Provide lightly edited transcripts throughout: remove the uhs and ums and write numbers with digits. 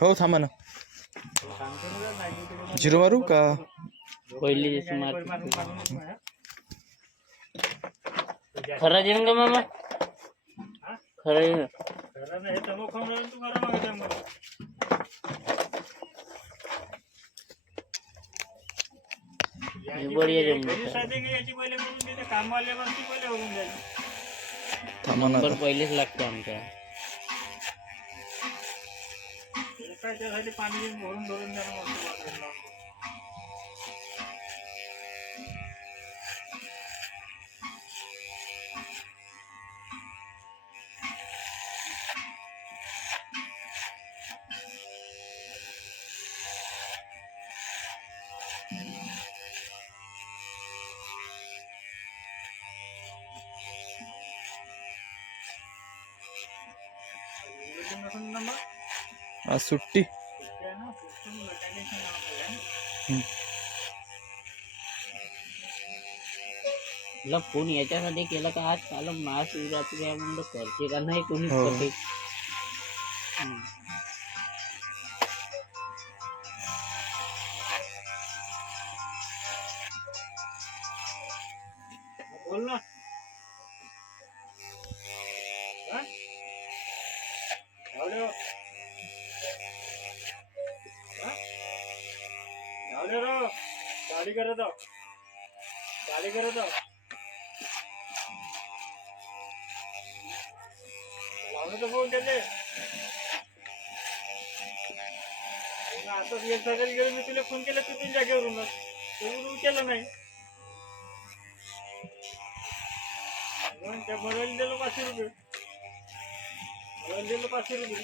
हो थांबा ना. झिरो मारू का? पहिले खरा देईन का मामा? खरं आहे ना. नंबर पहिलेच लागतो आमचा. पाणी भरून भरून आज सुट्टी. तुला फोन याच्यासाठी केला का आज काल महाशिवरात्री आहे म्हणलं करते का नाही कोणी करते. बोल ना. गाडी करत आहो. गाडी करत आहो. लावलं तर फोन त्याचे. आता एक जागेला गेलो मी तुला फोन केला तू 3 जागेवरून उचलला नाही. त्या मोबाईल दिलं 500 रुपये. मोबाईल दिलं 500 रुपये.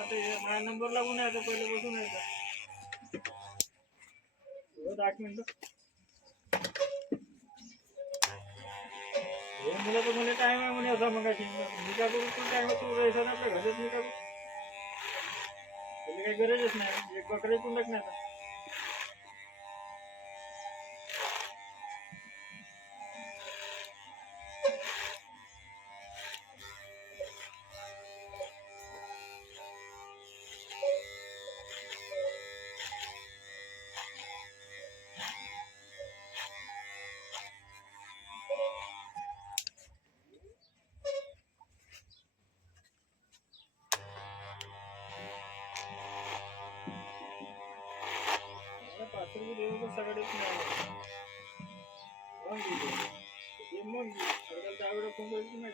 आता माझा नंबर लागून आहे. आता पहिले बसून आहे का 8 मिनिटं. मुलं तर म्हणे टाइम आहे म्हणे असा. मग मी का करू? तू टाइम तू राहायचा ना आपल्या घरात. मी का करू? त्याला काही गरजच नाही. एक बकरी कुंडक नाही. सगळेच नाही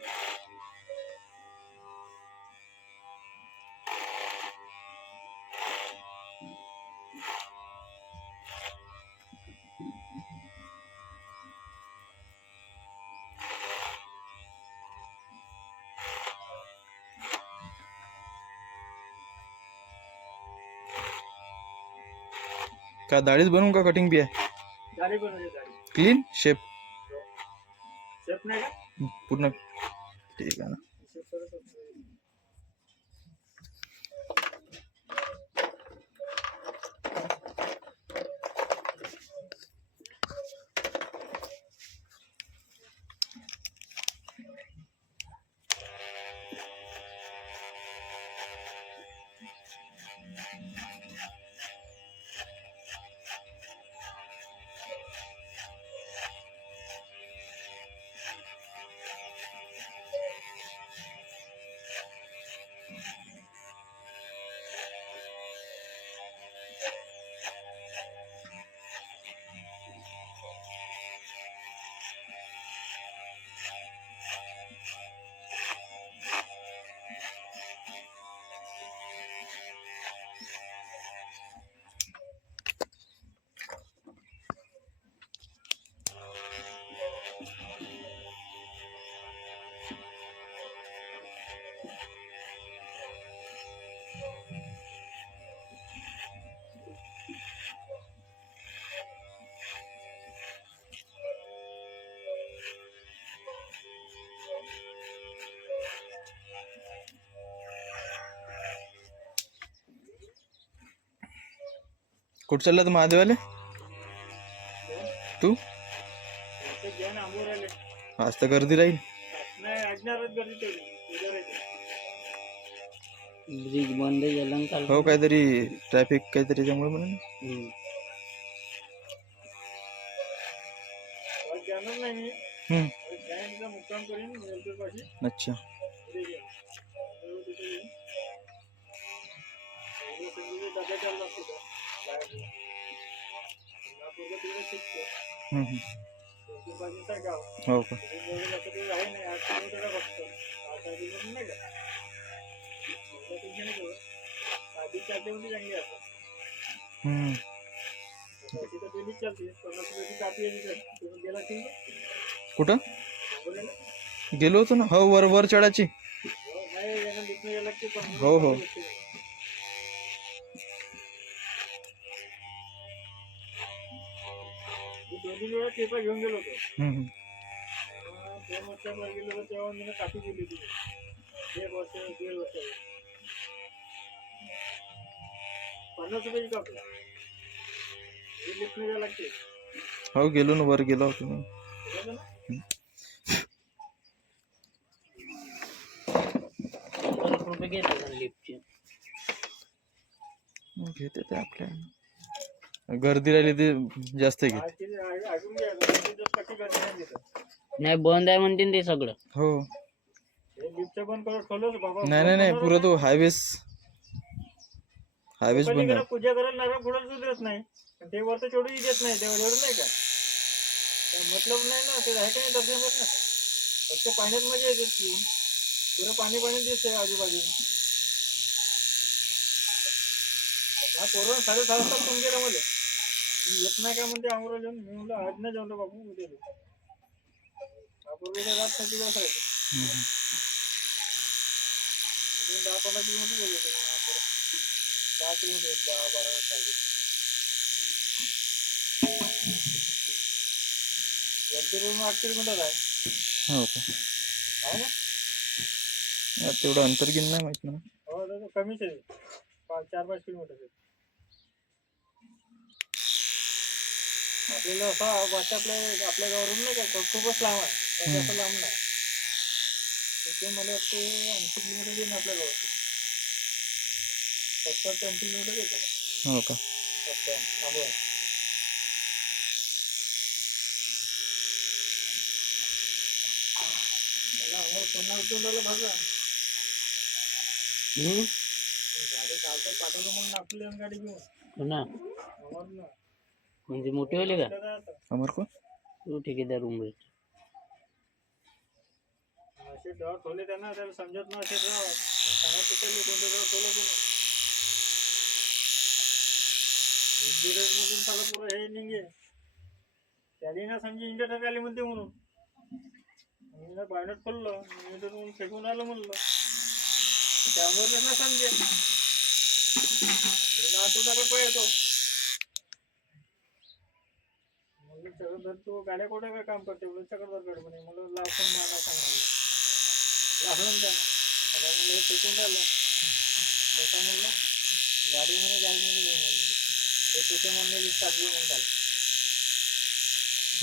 का दाढीच बनवू का कटिंग बी आहे? गाडी बनवली. गाडी क्लीन शेप नाही का पूर्ण ठीक आहे ना. कुठं चालला तू महादेवाले? तू आज तर गर्दी राहील. लागणारच गर्दी तेवढी उजारायची. ब्रिज बंद झाला ना काल. हो काहीतरी ट्रॅफिक काहीतरी त्यामुळे म्हणून. हम्म. आज जाणार नाही मी. हम्म. आज जाईन मुक्काम करीन वेलपूर पाशी. अच्छा. तिथे येईन. तर तिथे येईन. एवढं संगीत डबे चालू असतो तो. बाहेर. नागपूरला तिकडे शिकतो. वेलपूर पाशीचं गाव. हो का. तिथे जेवढं जातं ते आहे नाही. 8 किलोमीटर आहे फक्त. 8 किलोमीटर नाही का? एवढं टेन्शन नाही घेऊ. आधी चालते होती चांगली आता. हम्म. अशी तर डेलीच चालते. 50 रुपयाची कापी आहे तिथे. तुम्ही गेला की कुठं बोलेलं? गेलो होतो ना. हो वर वर चढायची. हो, नाही यानं लिफ्टनं गेला की 50 हो, हो. रुपये लागते. मी 2-3 वेळा टेपा घेऊन गेलो होतो. हम्म. 2 वर्षावर गेलो होतो तेव्हा मी कापी दिली होती. 1 वर्ष 1.5 वर्षावर 50 रुपयाची कापी. लिफ्टनं जायला लागते. हो गेलो ना वर गेलो होतो ना. बरोबर ना? 50 रुपये घेतात लिफ्टचे. घेते ते आपल्या गर्दी राहिली ते जास्त घेते. आज तिथे अजून घ्या. 2 टक्के गर्दी नाही तिथं. नाही बंद आहे म्हणते ना ते सगळं. हो. हे लिफ्टचं बंद करून ठेवलं बाबा. नाही पुरा तो हायवेज बंद लोकांनी आहे. पूजा करायला नारळ फोडायला सुद्धा देत नाही. आणि ते वरचं चोडूही देत नाही. तेवढं नाही का? तर मतलब नाही ना. ते आहे का नाही दर्शन होत ना. फक्त पाण्यात मजा येते ती. पुरं पाणी दिसते आजूबाजूला. हा पोरण 6:30 वाजता फोन केला मध्ये. येत नाही का म्हणते आंघोळ जाऊन. मी म्हणलं आज नाही जेवलो बाबू उद्या येऊ. हा पूर्वीच्या रात 30 दिवस राहते. 10-15 किलोमीटर गेलो होतो. 10 किलोमीटर 10-12 पाहिजे. वरतीवरून 8 किलोमीटर आहे. हो का. आहे ना? तेवढं अंतर गिन नाही माहित ना. हो तर कमीच आहे. 4-5 किलोमीटर आहे. आपल्याला असं वाटतं आपल्या गावावरून नाही का खूपच लांब आहे. पण जास्त लांब नाही. ते मला वाटते 80 किलोमीटर येईल आपल्या गावातून. 70-80 किलोमीटर येतं. हो का. थांबवा. त्याला अंगावर पुन्हा उचलून राहिलं भागा. गाडी कालचं पाठवलं म्हणून आपली गाडी घेऊन. हो ना. आम्हाला ना. म्हणजे मोठे होले का त्याला आता अमर को तू ठेकेदार उमेश. असे डॉट ठेवले त्यांना त्याला समजत नाही असे डॉट. सांगत तिकडले कोणते डॉट ठेवलं पुन्हा. मधून त्याला पुरं हे निघे. त्याने ना समजे इंडिया आली म्हणते म्हणून. मी ना बायनट खोललं. मी तर म्हणून फेकून आलं म्हणलं. त्यामुळे ना समजे. आठवड्याला येतो. म्हणजे सगळं धर तू गाड्या कुठे काय काम करते सगळं दरगड म्हणे. मला लावून मला सांगायला लावून द्या ना. मला हे फेकून राहिलं. तसं म्हणलं गाडी म्हणे गाडी म्हणे हे तिथे म्हणणे टाकलं म्हणतात.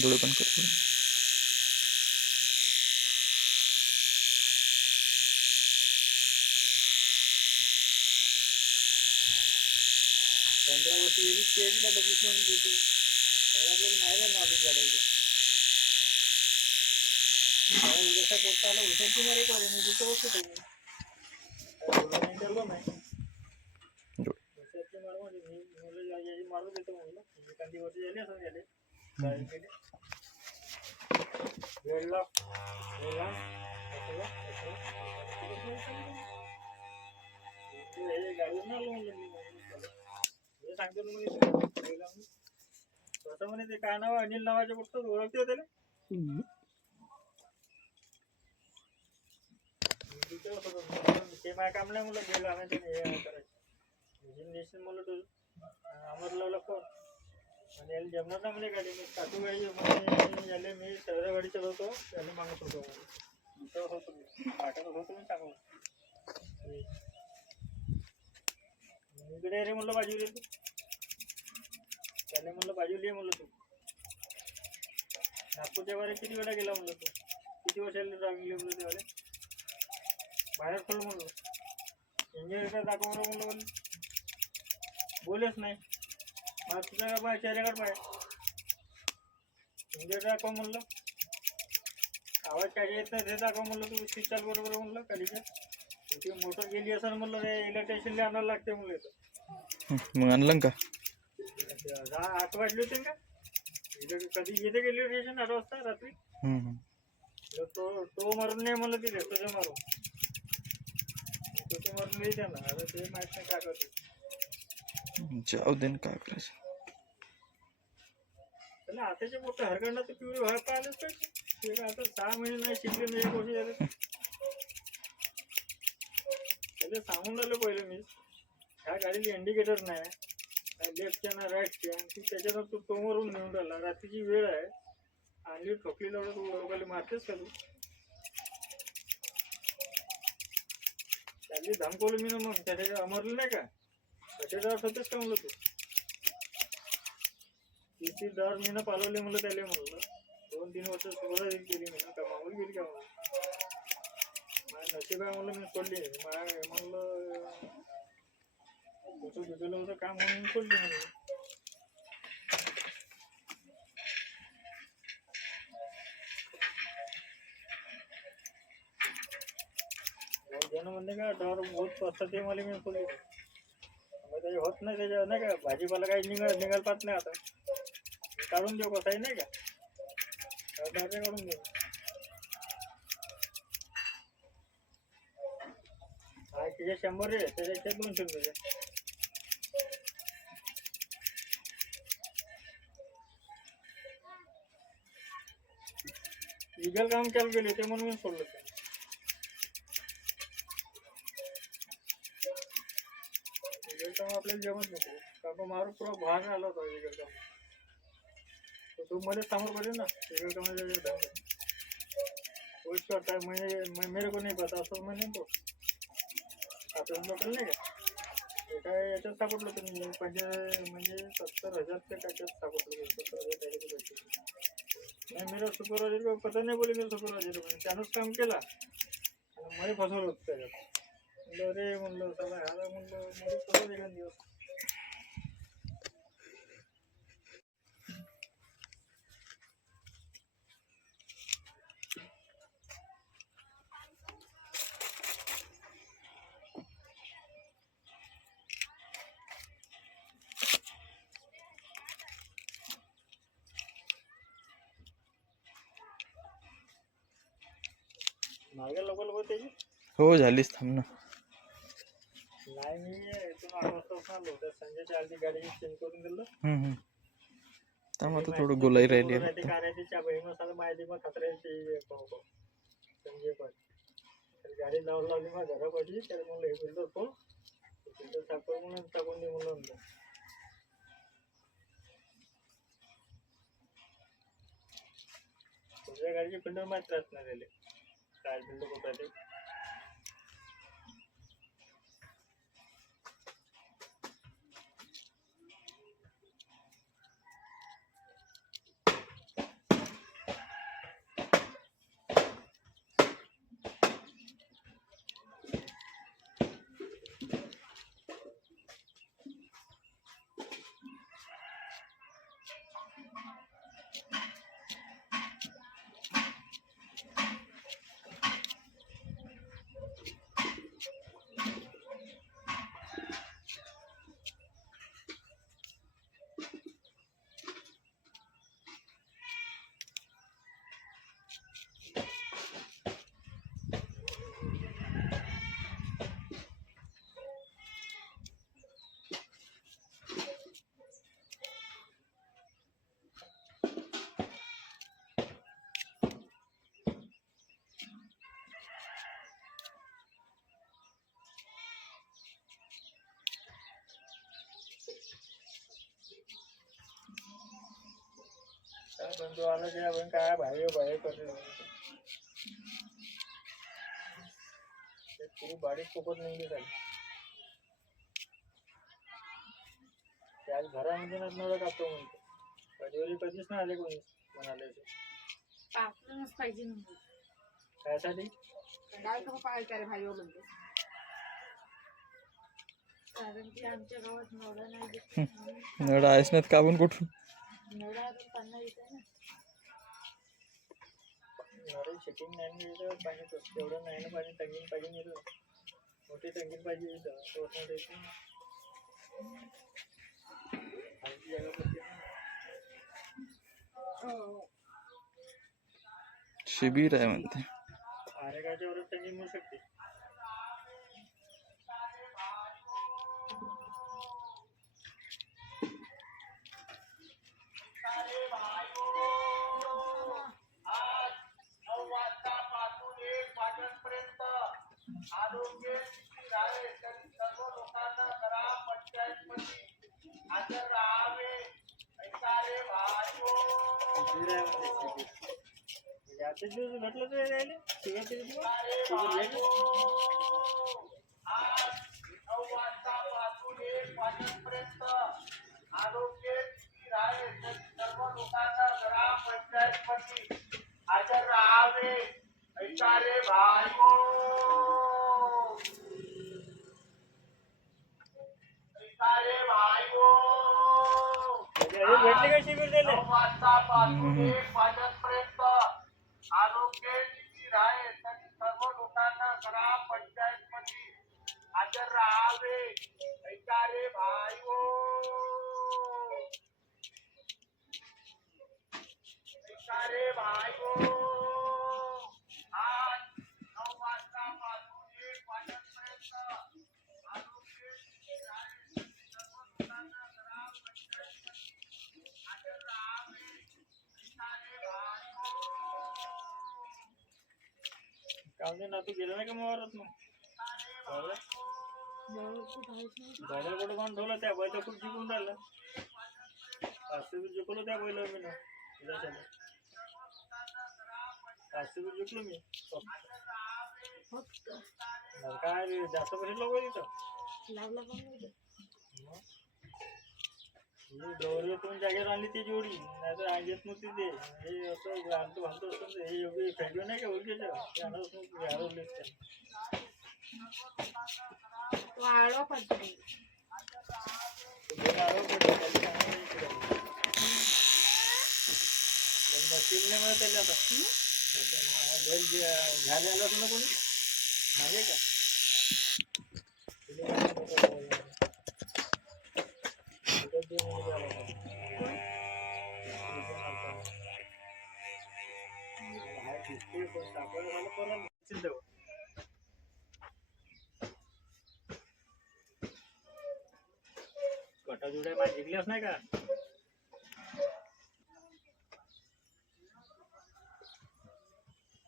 डोळे बंद कर. त्यांच्यावरती एवढी चेंज बघितली म्हणजे ते नाही ना नॉलेज गाड्याचं. उद्याचा पोट आला उद्याची मारे करे मी तिथं बसतो नाही नाही. मी मारू देतो म्हणलं. एखादी वर्षी झाली असं झाले. 1.5 लाख गाडी नाही म्हणलं मी सांगतो ना स्वतः म्हणे ते काय नाव अनिल नावाचे फक्त ओळखते त्याला. ते माझ्या काम नाही म्हणलं गेलं आणायचं हे करायचं म्हणलं तू अमरलावला फोन आणि याला जमणार ना म्हणजे गाडी मी टाकू गाडी याले मी सगळ्या गाडी चालवतो त्याला मागत होतो होतो मी पाठवत होतो मी सांगू इकडे रे म्हणलं बाजूला त्याने म्हणलं बाजूला ये म्हणलं तू नागपूरच्या बारे किती वेळा गेला म्हणलं तू किती वर्षाला ड्रायव्हिंग म्हणलं तेव्हा बाहेर खोल म्हणलं इंजिनियर दाखव बरं म्हणलं बोल बोलच नाही मला तुझ्या का पाय चेहऱ्याकडे पाय इंजिनियर दाखव म्हणलं आवाज काय येत नाही ते दाखव म्हणलं तू स्विच चाल बरोबर म्हणलं खालीच्या ती मोटर गेली असं म्हणलं रे इलेक्ट्रिशियनला आणायला लागते म्हणलं इथं मग आणलं का? 8 वाजले होते का कधी येते गेली इलेक्ट्रिशियन 8 वाजता रात्री तो मारून नाही म्हणलं तिथे तुझं मारून तो मारून नाही त्यांना आता ते माहित नाही काय करते जाऊ दे ना, काय करायचं. त्याला आताचे मोठं हरकंडा तर पिवळी व्हायला पाहिलंच पाहिजे ते काय आता 6 महिने नाही शिकले नाही 1 वर्ष झालं त्याला सांगून राहिलं पहिलं मी ह्या गाडीला इंडिकेटर नाही लेफ्टच्या ना राईटच्या आणि त्याच्यानं तू तोमरून नेऊन राहिला रात्रीची वेळ आहे आणली ठोकली लावलं तू लोकांना मारतेस का तू त्यांनी धमकवलं मी ना मग त्याच्या अमरलं नाही का त्याच्यावर होतेच का म्हणलं तू 30 दार मी ना पालवले म्हणलं त्याला म्हणलं 2-3 वर्ष सुरुवात केली मी ना कमावून गेली का म्हणून माझ्या नशीब आहे म्हणलं मी सोडली म्हणलं दुसरं होतं काम म्हणून सोडली म्हणलं ज्यानं म्हणते का डॉर बहुत स्वस्त ते मला मी सोडली काही होत नाही त्याच्या नाही का भाजीपाला काही निघायला पाहत नाही आता काढून देऊ कसं आहे नाही का काढून देऊ हा तिचे 100 रे त्याच्या 200 रुपये लिगल काम चालू केले ते म्हणून मी सोडलं ते लिगल काम आपल्याला जमत नको काका मारू पुरा भाग आला होता लिगल काम तू मध्ये समोर पडेल ना लिगल काम कोच करता म्हणजे मेरे को नाही पता असं म्हणे तो आपल्याला लोकल नाही का ते काय याच्यात सापडलं तुम्ही म्हणजे 70,000 ते कायच्यात सापडलं 70,000 नाही मेरा सुपरवायझर को पता नहीं बोले मेरे सुपरवायझर को त्यानंच काम केला आणि मला फसवलं होतं त्याच्यात म्हणलं अरे म्हणलं चला ह्याला म्हणलं मध्ये फसवलं एक दिवस मागे लोकल होते हो झालीच, थांब ना. नाही मी इथून 8 वाजता आलो तर संजयच्या आधी गाडी चेंज करून दिलं थांब आता थोडं गोलाई राहिली आहे फक्त. कार्याच्या बहीण मसाला माहिती मग खतऱ्याची संजय पण तर गाडी लावली मग घरापाशी तर म्हणलं हे फिल्टर खोल फिल्टर साफ म्हणून टाकून दे म्हणलं तुझ्या गाडीचे फिल्टर माहीत राहत नाही त्याला काय फिल्टर कुठं ते बंधू आला की आपण काय बाहेर करतो पुरी बारीक फुकट निघली झाली त्याच घरामध्ये नळ कापतो म्हणतो कधीवरी कधीच नाही आले कोणी म्हणाले पाहिजे कायसाठी काय का पाहायचं रे भाई म्हणते कारण की आमच्या गावात नवरा नाही देत. नळ आहेस ना कापून कुठून नवरा आता त्यांना येते ना. अरे शेटिंग नाही मिळतं पाणी तसं तेवढं नाही ना पाणी टंकीन पाहिजे मिळतं मोठी टंकीन पाहिजे इथं तो असं द्यायचं ना. खालची जागा पडते ना. शिबिर आहे म्हणते आरेगावच्या वरच टंकीन मिळू शकते. आता दिवस भेटलं तर राहिले शिवाय भेटले का शिबिर दिले काम ना तू गेला नाही का मोहरात मग बैला कुठं कोण ठेवलं त्या बैला खूप जिंकून राहिलं 500 जिंकलो त्या बैला मी ना 500 जिंकलो मी काय जास्त पैसे लोक तिथं लागला पण डोरी तुम्ही जागेवर आणली ती जोडी नाही तर आणलीच नव्हती ते हे असं घालतो घालतो असतं हे योग्य फेडलं नाही का ओळखीच्या ते आणत हरवले तो आडवा पडतो मशीन नाही मिळत त्याला आता बैल घ्यायला आलं ना कोणी मागे का कटा जुड्या माझ्या जिंकल्याच नाही का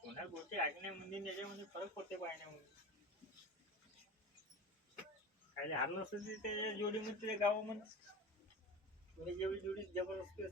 कोणा गोष्टी ऐकण्यामध्ये याच्यामध्ये फरक पडते पाहण्यामध्ये काही हारलं असतं ते जोडीमध्ये गावामध्ये जेवढी जोडी जबरदस्ती